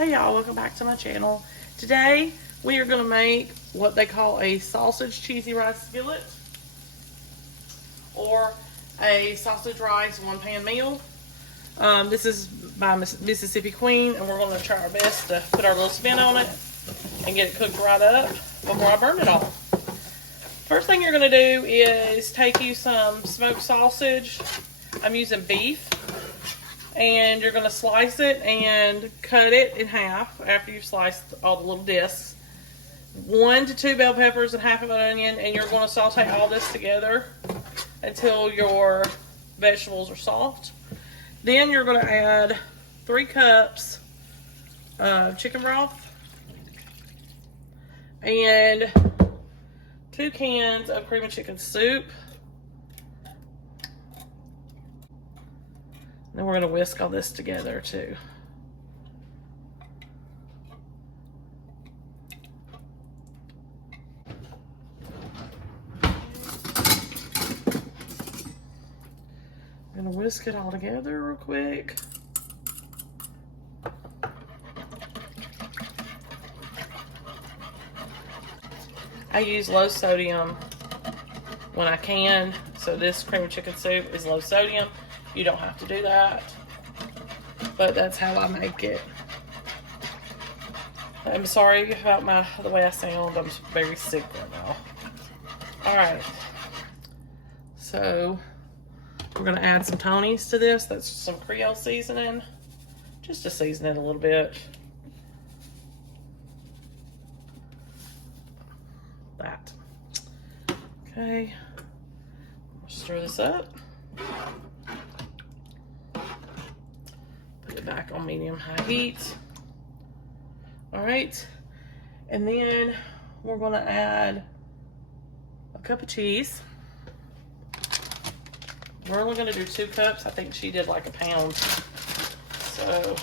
Hey y'all, welcome back to my channel. Today we are going to make what they call a sausage cheesy rice skillet or a sausage rice one-pan meal. This is by Mississippi Queen, and we're going to try our best to put our little spin on it and get it cooked right up before I burn it all. First thing you're going to do is take you some smoked sausage. I'm using beef. And you're going to slice it and cut it in half after you've sliced all the little discs. 1 to 2 bell peppers and half of an onion, and you're going to saute all this together until your vegetables are soft. Then you're going to add 3 cups of chicken broth and 2 cans of cream of chicken soup. Then we're going to whisk all this together too. I'm going to whisk it all together real quick. I use low sodium when I can, so this cream of chicken soup is low sodium. You don't have to do that, but that's how I make it. I'm sorry about the way I sound. I'm very sick right now. All right, so we're gonna add some Tony's to this. That's some Creole seasoning, just to season it a little bit. That. Okay, stir this up. Put it back on medium-high heat. All right, and then we're going to add a cup of cheese. We're only going to do 2 cups. I think she did like a pound. So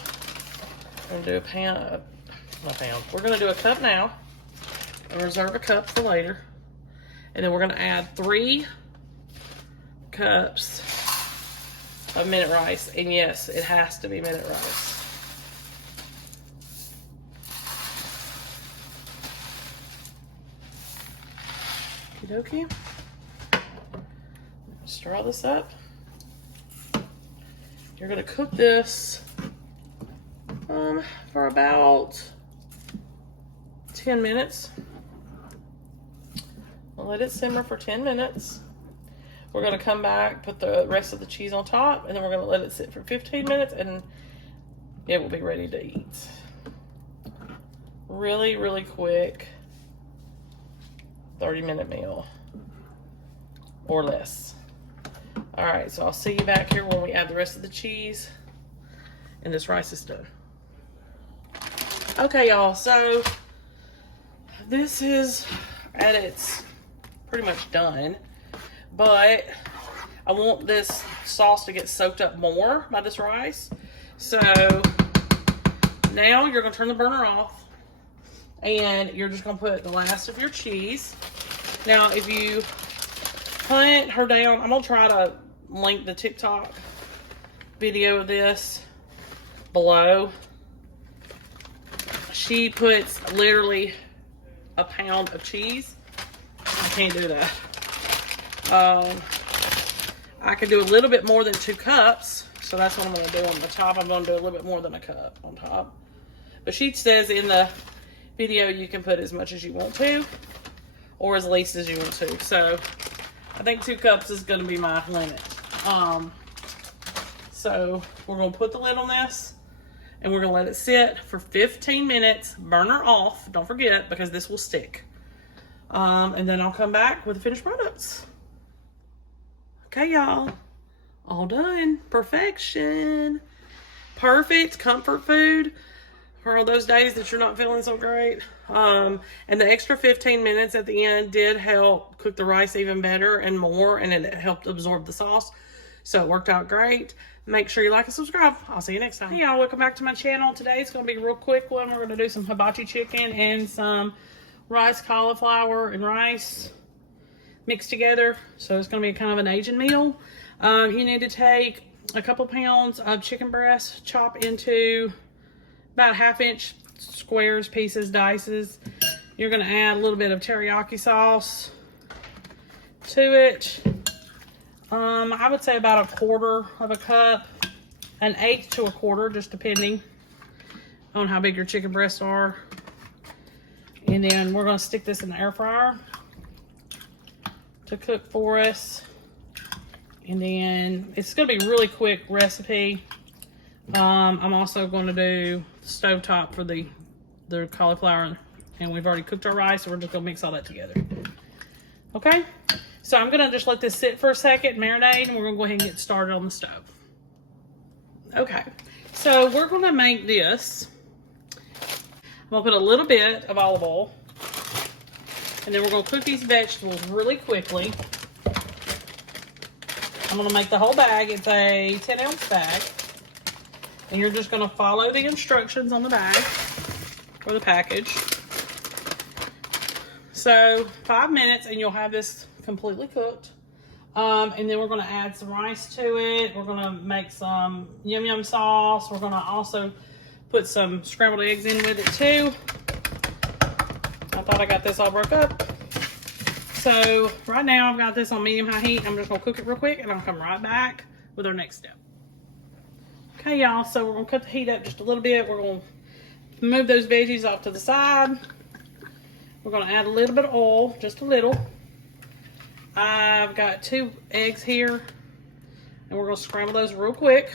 we're going to do a pound. We're going to do a cup now and reserve a cup for later. And then we're going to add 3 cups of minute rice, and yes, it has to be minute rice. Okie dokie. Stir all this up. You're gonna cook this for about 10 minutes. We'll let it simmer for 10 minutes. We're going to come back, put the rest of the cheese on top, and then we're going to let it sit for 15 minutes, and it will be ready to eat. Really, really quick 30-minute meal or less. All right, so I'll see you back here when we add the rest of the cheese and this rice is done. Okay, y'all, so this is at its pretty much done. But I want this sauce to get soaked up more by this rice. So now you're going to turn the burner off. And you're just going to put the last of your cheese. Now if you hunt her down, I'm going to try to link the TikTok video of this below. She puts literally a pound of cheese. I can't do that. I could do a little bit more than 2 cups, so that's what I'm going to do on the top. I'm going to do a little bit more than a cup on top. But she says in the video you can put as much as you want to, or as least as you want to. So I think 2 cups is going to be my limit. So we're going to put the lid on this, and we're going to let it sit for 15 minutes. Burner off, don't forget, because this will stick. And then I'll come back with the finished products. Okay, y'all, all done. Perfection. Perfect comfort food for those days that you're not feeling so great. And the extra 15 minutes at the end did help cook the rice even better and more, and it helped absorb the sauce. So it worked out great. Make sure you like and subscribe. I'll see you next time. Hey, y'all, welcome back to my channel. Today it's going to be a real quick one. We're going to do some hibachi chicken and some rice, cauliflower, and rice mixed together. So it's going to be kind of an Asian meal. You need to take a couple pounds of chicken breast, chop into about 1/2 inch squares, pieces, dices. You're gonna add a little bit of teriyaki sauce to it. I would say about 1/4 cup, 1/8 to 1/4, just depending on how big your chicken breasts are. And then we're gonna stick this in the air fryer to cook for us. And then it's gonna be a really quick recipe. I'm also gonna do stovetop for the cauliflower, and we've already cooked our rice, so we're just gonna mix all that together. Okay, so I'm gonna just let this sit for a second, marinate, and we're gonna go ahead and get started on the stove. Okay, so we're gonna make this. I'm gonna put a little bit of olive oil, and then we're gonna cook these vegetables really quickly. I'm gonna make the whole bag. It's a 10-ounce bag, and you're just gonna follow the instructions on the bag or the package. So 5 minutes, and you'll have this completely cooked. And then we're gonna add some rice to it. We're gonna make some yum yum sauce. We're gonna also put some scrambled eggs in with it too. I thought I got this all broke up. So right now I've got this on medium-high heat. I'm just gonna cook it real quick, and I'll come right back with our next step. Okay, y'all, so we're gonna cut the heat up just a little bit. We're gonna move those veggies off to the side. We're gonna add a little bit of oil, just a little. I've got 2 eggs here, and we're gonna scramble those real quick.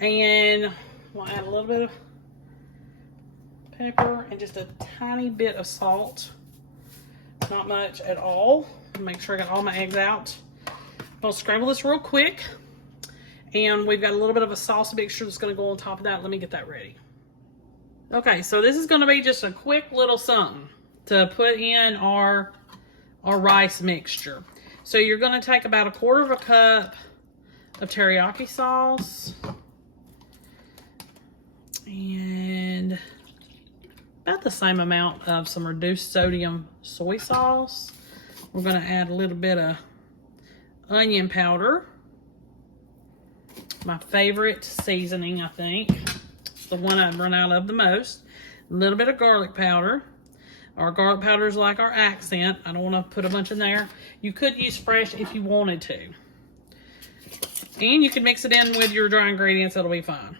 And we'll add a little bit of pepper and just a tiny bit of salt. Not much at all. Make sure I got all my eggs out. I'll scramble this real quick. And we've got a little bit of a sauce mixture that's gonna go on top of that. Let me get that ready. Okay, so this is gonna be just a quick little something to put in our rice mixture. So you're gonna take about 1/4 cup of teriyaki sauce. And about the same amount of some reduced sodium soy sauce. We're gonna add a little bit of onion powder. My favorite seasoning, I think. It's the one I run out of the most. A little bit of garlic powder. Our garlic powder is like our accent. I don't want to put a bunch in there. You could use fresh if you wanted to. And you can mix it in with your dry ingredients. It'll be fine.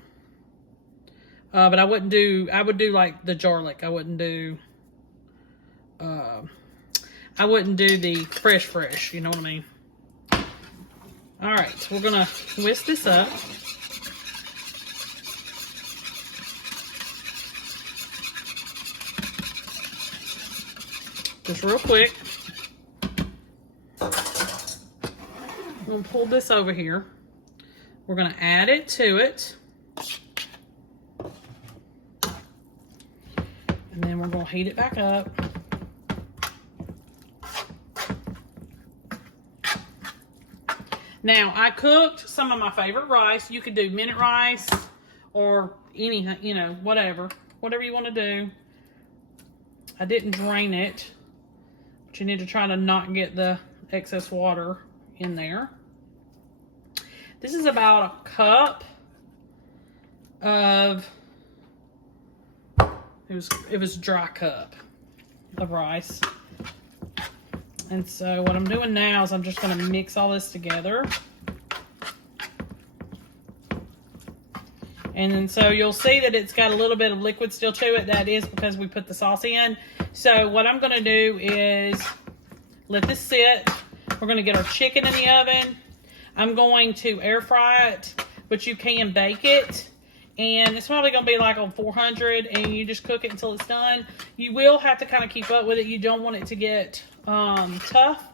But I would do like the garlic. I wouldn't do the fresh, you know what I mean? All right, we're gonna whisk this up. Just real quick. I'm gonna pull this over here. We're gonna add it to it. And then we're gonna heat it back up. Now, I cooked some of my favorite rice. You could do minute rice or anything, you know, whatever you want to do. I didn't drain it, but you need to try to not get the excess water in there. This is about 1 cup of, it was a dry cup of rice. And so what I'm doing now is I'm just going to mix all this together. And then so you'll see that it's got a little bit of liquid still to it. That is because we put the sauce in. So what I'm going to do is let this sit. We're going to get our chicken in the oven. I'm going to air fry it, but you can bake it. And it's probably going to be like on 400, and you just cook it until it's done. You will have to kind of keep up with it. You don't want it to get tough,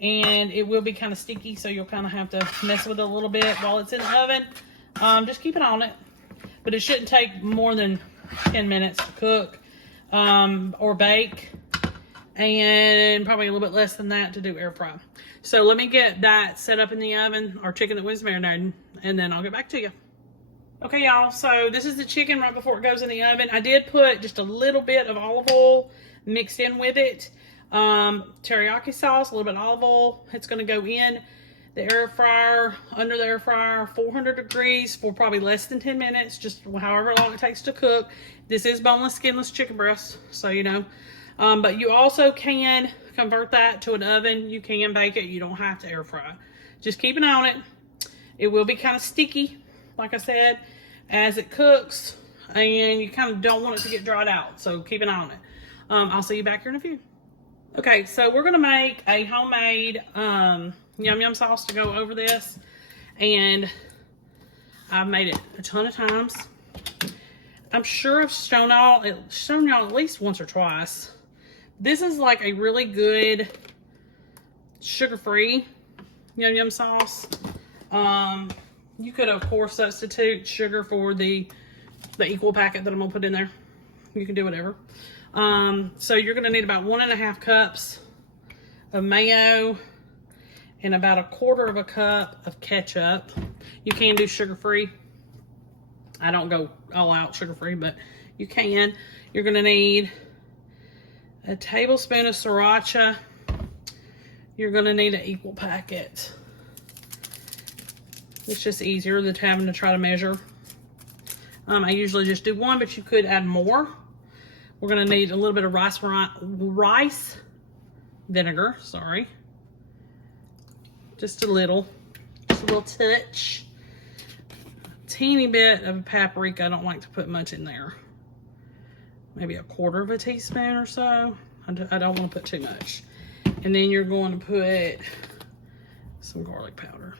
and it will be kind of sticky, so you'll kind of have to mess with it a little bit while it's in the oven. Just keep it on it, but it shouldn't take more than 10 minutes to cook or bake, and probably a little bit less than that to do air fry. So let me get that set up in the oven, our chicken that was marinating, and then I'll get back to you. Okay, y'all, so this is the chicken right before it goes in the oven. I did put just a little bit of olive oil mixed in with it. Teriyaki sauce, a little bit of olive oil. It's going to go in. the air fryer, under the air fryer, 400 degrees for probably less than 10 minutes, just however long it takes to cook. This is boneless, skinless chicken breast, so you know. But you also can convert that to an oven. You can bake it. You don't have to air fry. Just keep an eye on it. It will be kind of sticky, like I said, as it cooks, and you kind of don't want it to get dried out, so keep an eye on it. I'll see you back here in a few. Okay, so we're gonna make a homemade yum yum sauce to go over this, and I've made it a ton of times. I'm sure I've shown y'all at least once or twice. This is like a really good sugar-free yum yum sauce. You could of course substitute sugar for the equal packet that I'm gonna put in there. You can do whatever. So you're gonna need about 1.5 cups of mayo and about 1/4 cup of ketchup. You can do sugar-free. I don't go all out sugar-free, but you can. You're gonna need a tablespoon of sriracha. You're gonna need an equal packet. It's just easier than having to try to measure. I usually just do one, but you could add more. We're gonna need a little bit of rice vinegar, sorry. Just a little touch. A teeny bit of paprika. I don't like to put much in there. Maybe 1/4 teaspoon or so. I don't want to put too much. And then you're going to put some garlic powder.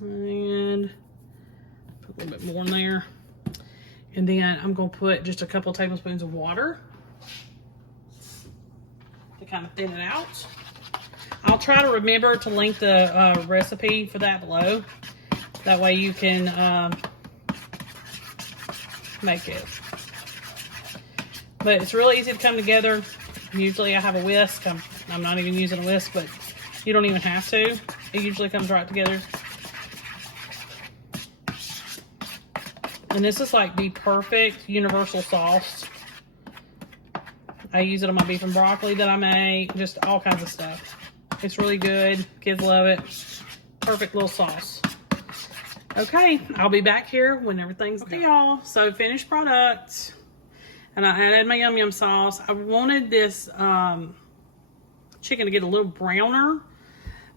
And put a little bit more in there. And then I'm going to put just a couple tablespoons of water to kind of thin it out. I'll try to remember to link the recipe for that below. That way you can make it. But it's really easy to come together. Usually I have a whisk. I'm not even using a whisk, but you don't even have to. It usually comes right together. And this is like the perfect universal sauce. I use it on my beef and broccoli that I make, just all kinds of stuff. It's really good. Kids love it. Perfect little sauce. Okay, I'll be back here when everything's done. Okay, y'all. So finished product. And I added my yum yum sauce. I wanted this chicken to get a little browner,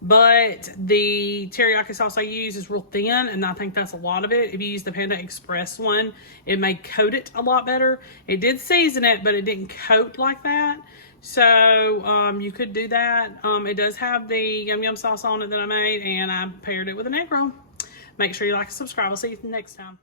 but the teriyaki sauce I use is real thin, and I think that's a lot of it. If you use the Panda Express one, it may coat it a lot better. It did season it, but it didn't coat like that. So you could do that. It does have the yum yum sauce on it that I made, and I paired it with an egg roll. Make sure you like and subscribe. I'll see you next time.